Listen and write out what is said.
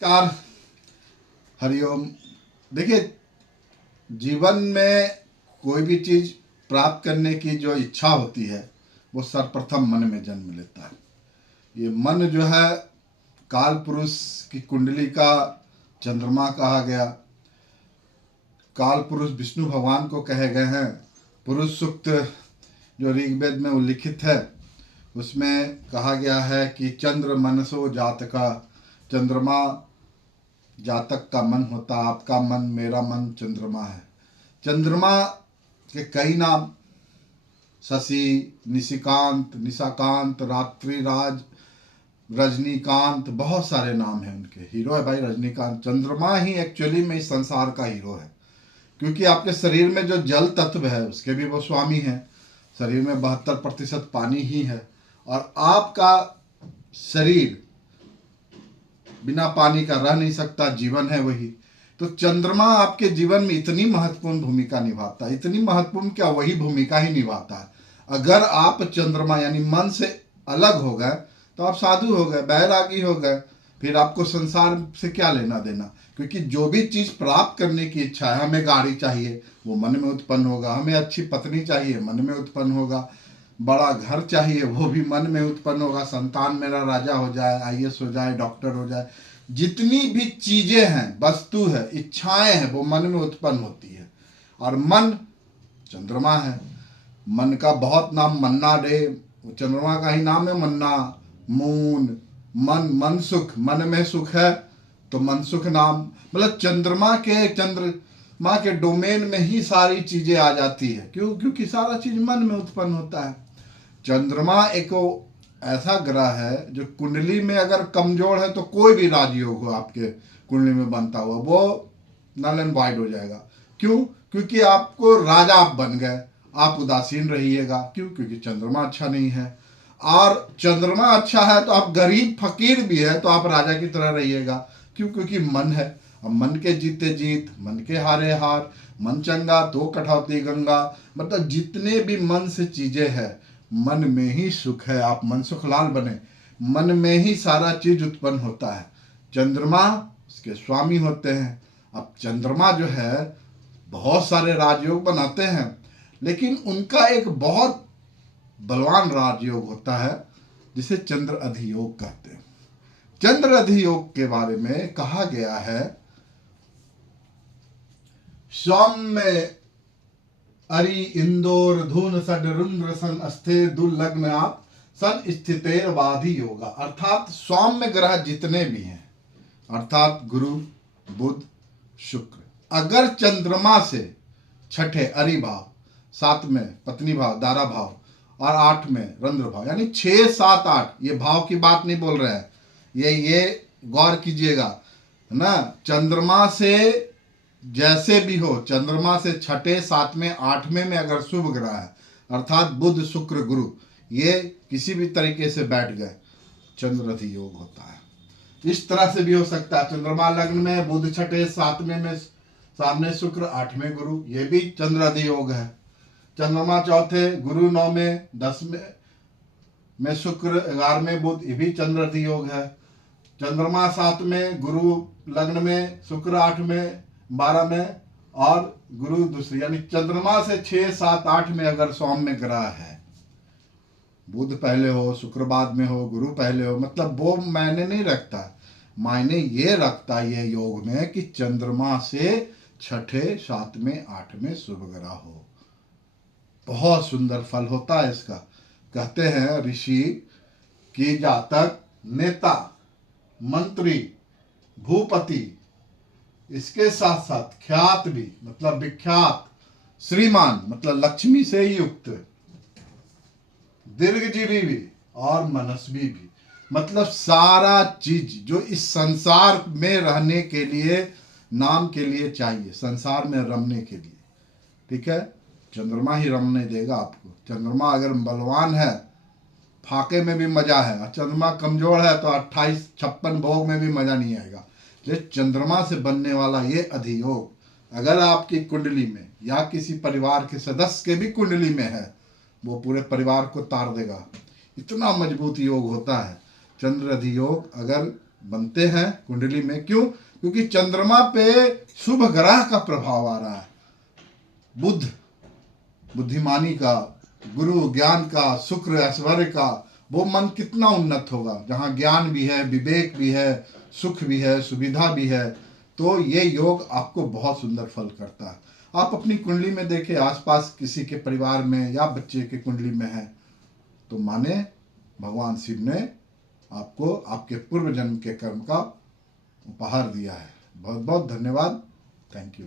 Car Hariom. देखिए, जीवन में कोई भी चीज प्राप्त करने की जो इच्छा होती है वो सर्वप्रथम मन में जन्म लेता है। ये मन जो है काल पुरुष की कुंडली का चंद्रमा कहा गया। काल पुरुष विष्णु भगवान को कहे गए हैं। पुरुष सूक्त जो ऋग्वेद में उल्लिखित है उसमें कहा गया है कि चंद्र मनसो जात का, चंद्रमा जातक का मन होता। आपका मन, मेरा मन चंद्रमा है। चंद्रमा के कई नाम, शशि, निशिकांत, निशाकांत, रात्रिराज, रजनीकांत, बहुत सारे नाम हैं उनके। हीरो है भाई रजनीकांत। चंद्रमा ही एक्चुअली में इस संसार का हीरो है, क्योंकि आपके शरीर में जो जल तत्व है उसके भी वो स्वामी हैं। शरीर में 72% पानी ही है और आपका शरीर बिना पानी का रह नहीं सकता, जीवन है वही। तो चंद्रमा आपके जीवन में इतनी महत्वपूर्ण भूमिका निभाता है, इतनी महत्वपूर्ण क्या, वही भूमिका ही निभाता है। अगर आप चंद्रमा यानी मन से अलग हो गए तो आप साधु हो गए, बैरागी हो गए, फिर आपको संसार से क्या लेना देना। क्योंकि जो भी चीज़ प्राप्त करने की इच्छा है, हमें गाड़ी चाहिए वो मन में उत्पन्न होगा, हमें अच्छी पत्नी चाहिए मन में उत्पन्न होगा, बड़ा घर चाहिए वो भी मन में उत्पन्न होगा, संतान मेरा राजा हो जाए, आईएएस हो जाए, डॉक्टर हो जाए, जितनी भी चीजें हैं, वस्तु है, इच्छाएं हैं, वो मन में उत्पन्न होती है। और मन चंद्रमा है। मन का बहुत नाम, मन्ना डे, चंद्रमा का ही नाम है मन्ना। मून, मन, मन सुख, मन में सुख है तो मन सुख नाम। मतलब चंद्रमा के डोमेन में ही सारी चीजें आ जाती है। क्यों? क्योंकि सारा चीज मन में उत्पन्न होता है। चंद्रमा एक ऐसा ग्रह है जो कुंडली में अगर कमजोर है तो कोई भी राजयोग हो आपके कुंडली में बनता हुआ, वो नल एंड वाइड हो जाएगा। क्यों? क्योंकि आपको राजा आप बन गए, आप उदासीन रहिएगा। क्यों? क्योंकि चंद्रमा अच्छा नहीं है। और चंद्रमा अच्छा है तो आप गरीब फकीर भी है तो आप राजा की तरह रहिएगा। क्यों? क्योंकि मन है। अब मन के जीते जीत, मन के हारे हार, मन चंगा तो कठौती गंगा। मतलब जितने भी मन से चीजें हैं, मन में ही सुख है। आप मनसुख लाल बने, मन में ही सारा चीज उत्पन्न होता है। चंद्रमा उसके स्वामी होते हैं। अब चंद्रमा जो है बहुत सारे राजयोग बनाते हैं, लेकिन उनका एक बहुत बलवान राजयोग होता है जिसे चंद्र अधियोग कहते हैं। चंद्र अधियोग के बारे में कहा गया है, सौम्य अरि इंदोर धून सडरुंद्र सन अस्थिर दुर्लग्न आप सन स्थितेर वाधि योगा। अर्थात सौम्य ग्रह जितने भी हैं, अर्थात गुरु, बुध, शुक्र, अगर चंद्रमा से छठे अरि भाव, सात में पत्नी भाव, दारा भाव और आठ में रंध्र भाव, यानी 6, 7, 8, ये भाव की बात नहीं बोल रहे हैं, ये गौर कीजिएगा ना। चंद्रमा से जैसे भी हो, चंद्रमा से छठे, सातवें, आठवें में अगर शुभ ग्रह है, अर्थात बुध, शुक्र, गुरु, ये किसी भी तरीके से बैठ गए, चंद्र अधियोग होता है। इस तरह से भी हो सकता है, चंद्रमा लग्न में, बुध छठे, सातवें में सामने शुक्र, आठवें गुरु, ये भी चंद्र अधियोग है। चंद्रमा चौथे, गुरु नौवें, 10वें में शुक्र, 11वें बुध, ये भी चंद्र अधियोग है। चंद्रमा 7 में, गुरु लग्न में, शुक्र 8 में, 12 में और गुरु दूसरी, यानी चंद्रमा से 6, 7, 8 में अगर सौम्य ग्रह है, बुध पहले हो, शुक्र बाद में हो, गुरु पहले हो, मतलब वो मायने नहीं रखता। मायने ये रखता ये योग में कि चंद्रमा से छठे, सातवें, आठवें शुभ ग्रह हो। बहुत सुंदर फल होता है इसका। कहते हैं ऋषि कि जातक नेता, मंत्री, भूपति, इसके साथ साथ ख्यात भी, मतलब विख्यात, श्रीमान मतलब लक्ष्मी से युक्त, दीर्घजीवी भी और मनस्वी भी, मतलब सारा चीज जो इस संसार में रहने के लिए, नाम के लिए चाहिए, संसार में रमने के लिए, ठीक है, चंद्रमा ही रमने देगा आपको। चंद्रमा अगर बलवान है, फाके में भी मजा है, और चंद्रमा कमजोर है तो 28, 56 भोग में भी मजा नहीं आएगा। ये चंद्रमा से बनने वाला ये अधियोग अगर आपकी कुंडली में या किसी परिवार के सदस्य के भी कुंडली में है, वो पूरे परिवार को तार देगा। इतना मजबूत योग होता है चंद्र अधियोग। अगर बनते हैं कुंडली में। क्यों? क्योंकि चंद्रमा पे शुभ ग्रह का प्रभाव आ रहा है। बुध बुद्धिमानी का, गुरु ज्ञान का, शुक्र ऐश्वर्य का, वो मन कितना उन्नत होगा जहाँ ज्ञान भी है, विवेक भी है, सुख भी है, सुविधा भी है। तो ये योग आपको बहुत सुंदर फल करता है। आप अपनी कुंडली में देखें, आसपास किसी के परिवार में या बच्चे के कुंडली में है, तो माने भगवान शिव ने आपको आपके पूर्व जन्म के कर्म का उपहार दिया है। बहुत बहुत धन्यवाद। Thank you.